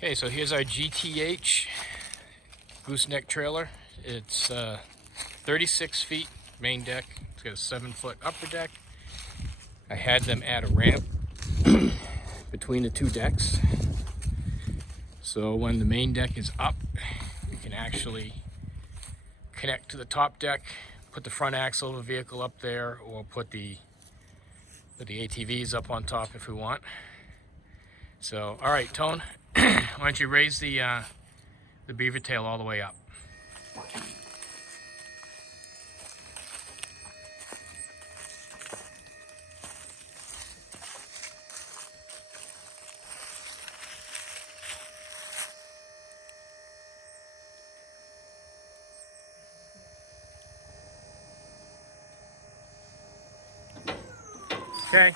Okay, so here's our GTH gooseneck trailer. It's 36 feet main deck. It's got a 7-foot upper deck. I had them add a ramp between the two decks. So when the main deck is up, you can actually connect to the top deck, put the front axle of the vehicle up there, or put the ATVs up on top if we want. So, all right, Tone, why don't you raise the beaver tail all the way up? Okay.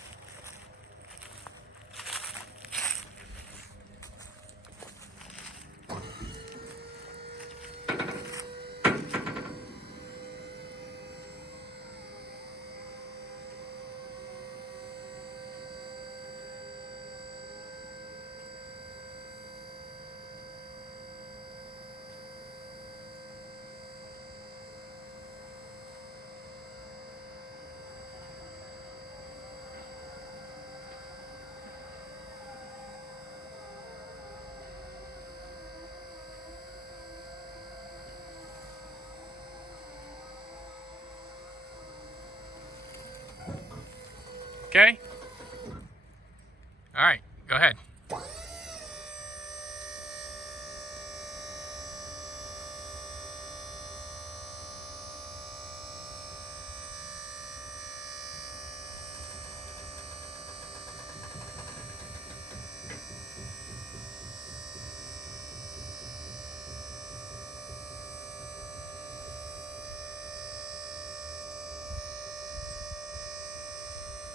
Okay? All right, go ahead.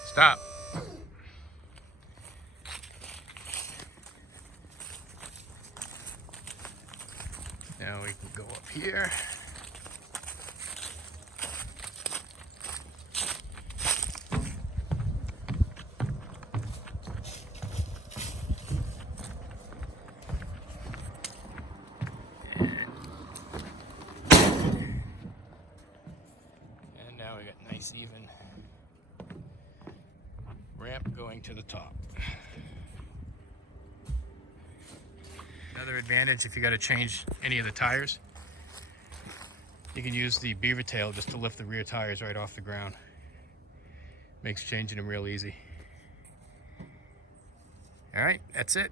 Stop. Now we can go up here. And now we got nice even ramp going to the top. Another advantage, if you got to change any of the tires, you can use the beaver tail just to lift the rear tires right off the ground. Makes changing them real easy. All right, that's it.